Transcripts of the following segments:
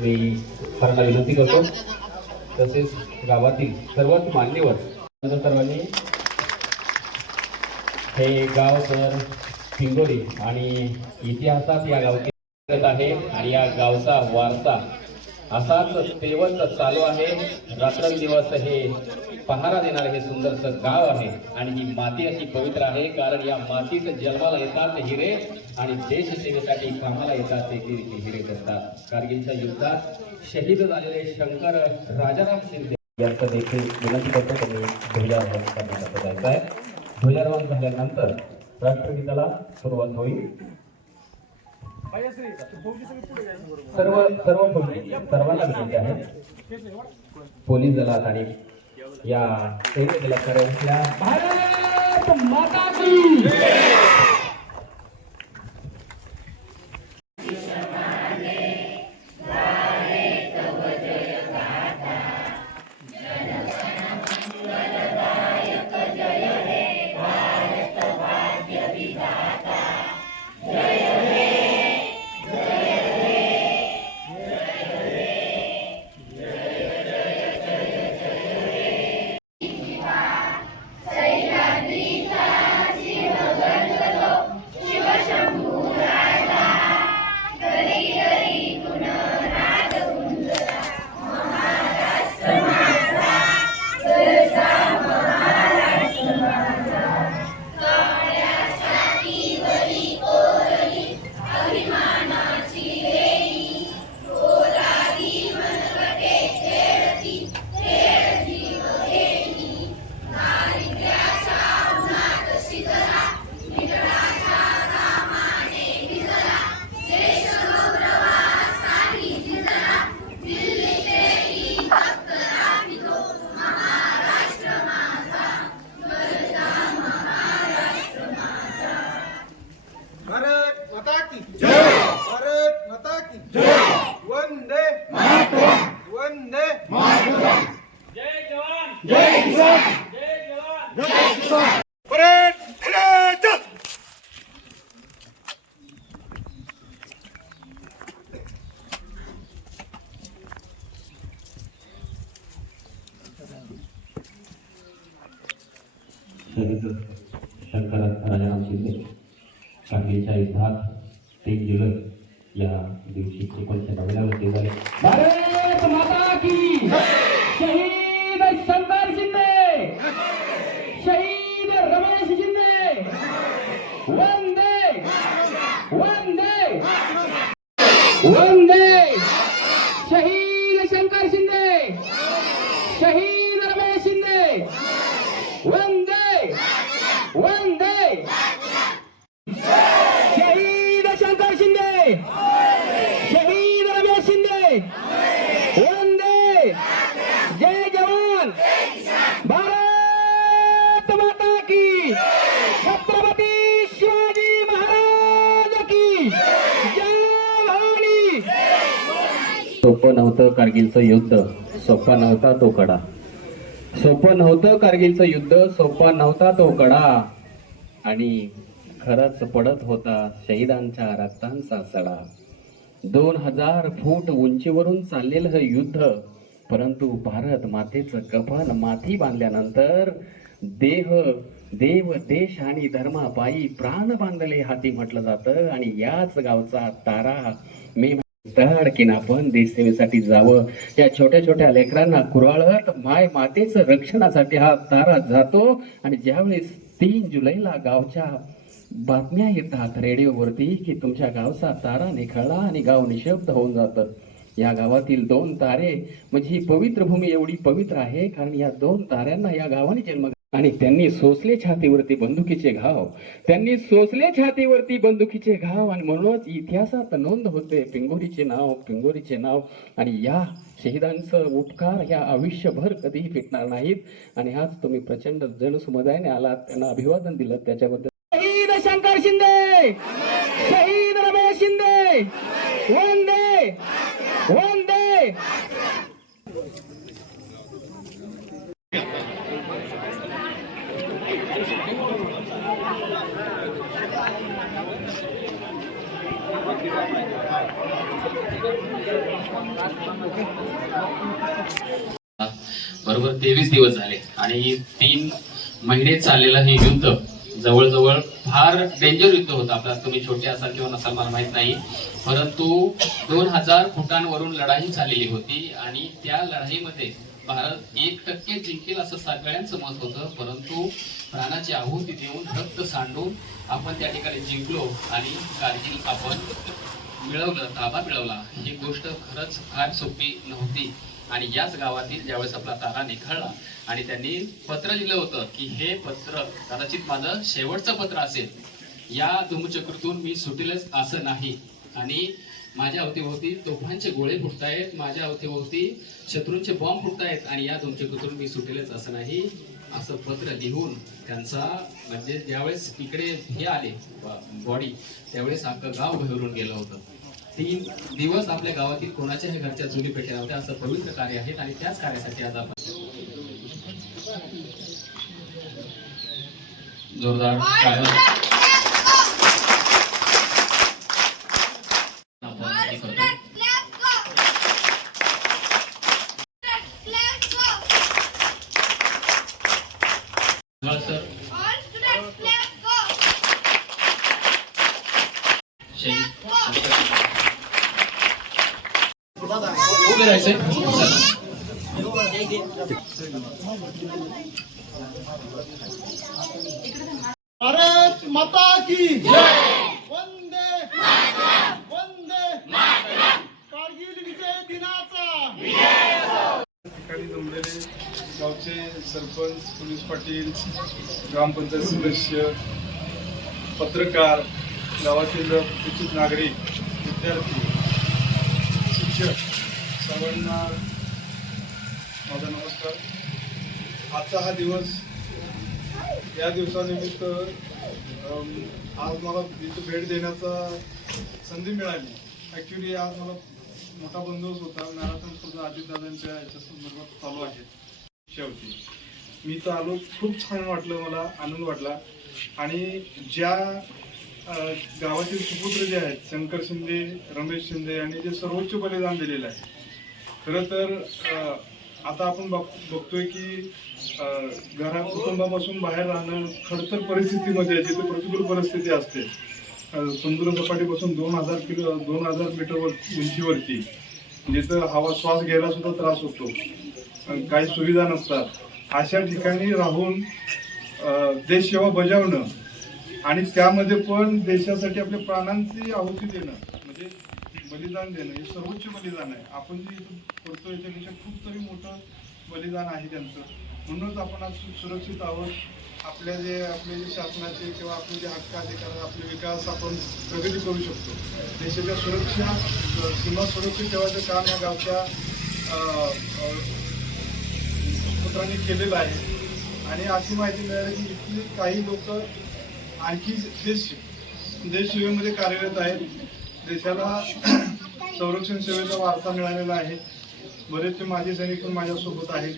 मी सर्वांना विनंती करतो, तसेच गावातील सर्वच मान्यवर सर्वांनी हे गाव तर पिंगोरी आणि इतिहासात या गावची आहे आणि या गावचा वारसा असाच तेवत चालू आहे। रात्रंदिवस हे पहारा देणारे हे सुंदरसं गाव आहे आणि ही माती अशी पवित्र आहे, कारण या मातीत जन्माला येतात हिरे आणि देशसेवेसाठी कामाला येतात ते हिरे असतात। कारगिलच्या युद्धात शहीद झालेले शंकर राजाराम शिंदे यांचं देखील विनंती करतो त्यांनी ध्वजारोहण करण्यासाठी जायचं आहे। ध्वजारोहण झाल्यानंतर राष्ट्रगीताला सुरुवात होईल। सर्वांना विनंती आहे, पोलीस दलात आणि या सैन्य दलाच्या भारत माता की शहीद शंकर राजाराम शिंदे कारगिलच्या युद्धात 3 जुलै या दिवशी 1990 वर्षी झाले। भारत माता की शहीद शंकर शिंदे, शहीद रमेश शिंदे, वंदे वंदे वंदे। शहीद शंकर शिंदे, शहीद रमेश शिंदे, वंदे वंदे। शहीद शंकर शिंदे, शहीद रमेश शिंदे, वंदे। जय जवान, भारत माता की, छत्रपती शिवाजी महाराज की जय भवानी। सोपं नव्हतं कारगिलचं युद्ध, सोपा नव्हता तो कडा। सोपं नव्हतं कारगिलचं युद्ध, सोपा नव्हता तो कडा आणि खरंच पडत होता शहीदांच्या रक्तांचा सडा। 2000 फूट उंचीवरून चाललेलं हे युद्ध, परंतु भारत मातेचं कफन माथी बांधल्यानंतर देव देश आणि धर्मापायी प्राण बांधले हाती म्हटलं जातं। आणि याच गावचा तारा मे तडकीन आपण देशसेवेसाठी जावं, या छोट्या छोट्या लेकरांना कुराळत माय मातेचं रक्षणासाठी हा तारा जातो। आणि ज्यावेळेस 3 जुलैला गावच्या बातम्या येतात रेडिओवरती की तुमच्या गावचा तारा निखळला आणि गाव निशब्द होऊन जातं। या गावातील 2 तारे म्हणजे ही पवित्र भूमी एवढी पवित्र आहे कारण या 2 ताऱ्यांना या गावाने जन्म आणि त्यांनी सोसले छातीवरती बंदुकीचे घाव, त्यांनी सोसले छातीवरती बंदुकीचे घाव आणि म्हणूनच इतिहासात नोंद होते पिंगोरीचे नाव, पिंगोरीचे नाव। आणि या शहीदांचं उपकार ह्या आयुष्यभर कधीही फिटणार नाहीत। आणि आज तुम्ही प्रचंड जनसमुदायाने आलात, त्यांना अभिवादन दिलं, त्याच्याबद्दल शहीद शंकर शिंदे, शहीद रमेश शिंदे, वंदे वंदे। बरोबर 23 दिवस झाले आणि 3 महिने चाललेलं हे युद्ध जवळजवळ फार डेंजर युद्ध होतं. आपला तुम्ही छोटे असाल किंवा नसाल मला माहित नाही, परंतु 2000 फुटांवरून लढाई झालेली होती आणि त्या लढाईमध्ये भारत 1% जिंकेल असं सगळ्यांचं मत होतं. परंतु प्राणाची आहुती देऊन रक्त सांडून आपण त्या ठिकाणी जिंकलो आणि कारगिल आपण मिळवलं, ताबा मिळवला. ही गोष्ट खरंच फार सोपी नव्हती. आणि याच गावातील ज्यावेळेस आपला तारा निखळला आणि त्यांनी पत्र लिहिलं होतं की हे पत्र कदाचित माझं शेवटचं पत्र असेल, या धुमचक्रीतून मी सुटेलच असं नाही. आणि माझ्या अवतीभोवती तोफांचे गोळे फुटतायत, माझ्या अवतीभोवती शत्रूंचे बॉम्ब फुटतायत आणि या धुमचक्रीतून मी सुटेलच असं नाही, असं पत्र लिहून त्यांचा म्हणजे ज्यावेळेस इकडे हे आले बॉडी त्यावेळेस अख्खं गाव भरून गेलं होतं. 3 दिवस आपल्या गावातील कोणाच्याही घरच्या चुली पेटल्या नव्हत्या. असं पवित्र कार्य आहे आणि त्याच कार्यासाठी आज आपण जोरदार सर उभे राहायचे. भारत माता की वंदे वंदे कारगिल विजय दिनाचा ठिकाणी जमलेले गावचे सरपंच, पोलीस पाटील, ग्रामपंचायत सदस्य, पत्रकार, गावातील उपस्थित नागरिक, विद्यार्थी, शिक्षक सर्वांना माझा नमस्कार. आजचा हा दिवस, या दिवसानिमित्त आज मला इथं भेट देण्याचा संधी मिळाली. ॲक्च्युली आज मला मोठा बंदोबस्त होता. मॅरेथॉन सुद्धा अजितदादांच्या याच्या संदर्भात चालू आहे. शेवटी मी तर आलो, खूप छान वाटलं, मला आनंद वाटला. आणि ज्या गावातील सुपुत्र जे आहेत, शंकर शिंदे, रमेश शिंदे, आणि जे सर्वोच्च बलिदान दिलेलं आहे. खरं तर आता आपण बघतोय की कुटुंबापासून बाहेर राहणं खडतर परिस्थितीमध्ये, जिथे प्रतिकूल परिस्थिती असते, समुद्र सपाटीपासून 2000 मीटर उंचीवरती, जिथं हवा श्वास घ्यायला सुद्धा त्रास होतो, काही सुविधा नसतात, अशा ठिकाणी राहून देशसेवा बजावणं आणि त्यामध्ये पण देशासाठी आपल्या प्राणांची आहुती देणं म्हणजे बलिदान देणं हे सर्वोच्च बलिदान आहे. आपण जे इथं करतो याच्यापेक्षा खूप तरी मोठं बलिदान आहे त्यांचं. म्हणूनच आपण आज सुरक्षित आहोत. आपले जे शासनाचे किंवा आपले जे हक्क अधिकार, आपले विकास, आपण प्रगती करू शकतो. देशाच्या सुरक्षा, सीमा सुरक्षित ठेवायचं काम या गावच्या पुत्रांनी केलेलं आहे. आणि अशी माहिती मिळाली की इथली काही लोक आणखी देशसेवेमध्ये कार्यरत आहेत. देशाला संरक्षण सेवेचा वारसा मिळालेला आहे. बरेचसे माजी सैनिक पण माझ्यासोबत आहेत.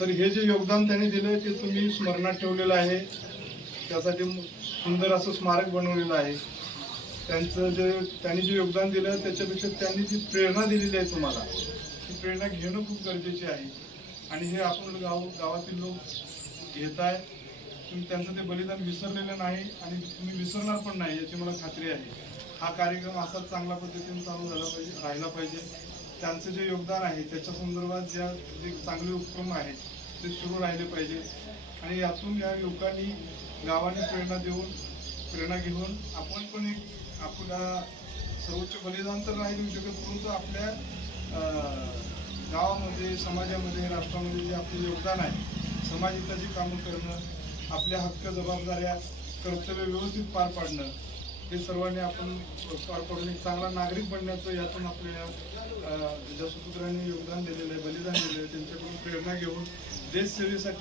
तर हे जे योगदान त्यांनी दिलं ते तुम्ही स्मरणात ठेवलेलं आहे. त्यासाठी सुंदर असं स्मारक बनवलेलं आहे. त्यांनी जे योगदान दिलं त्याच्यापेक्षा त्यांनी जी प्रेरणा दिलेली आहे तुम्हाला, ती प्रेरणा घेणं खूप गरजेचे आहे. आणि हे आपण गावातील लोक घेत आहे. तुम्ही त्यांचं ते बलिदान विसरलेलं नाही आणि तुम्ही विसरणार पण नाही याची मला खात्री आहे. हा कार्यक्रम असाच चांगल्या पद्धतीने चालू राहिला पाहिजे. त्यांचं जे योगदान आहे त्याच्या संदर्भात जे चांगले उपक्रम आहेत ते सुरू राहिले पाहिजे. आणि यातून या युवकांनी गावाने प्रेरणा घेऊन आपण पण एक आपला सर्वोच्च बलिदान तर नाही देऊ शकत, परंतु आपल्या गावामध्ये, समाजामध्ये, राष्ट्रामध्ये जे आपले योगदान आहे, समाजहिताची कामं करणं, आपल्या हक्क, जबाबदाऱ्या, कर्तव्य व्यवस्थित पार पाडणं, हे सर्वांनी आपण पार पाडून एक चांगला नागरिक बनण्याचं यातून आपल्या ज्या सुपुत्रांनी योगदान दिलेलं आहे, बलिदान दिलेलं आहे, त्यांच्याकडून प्रेरणा घेऊन देशसेवेसाठी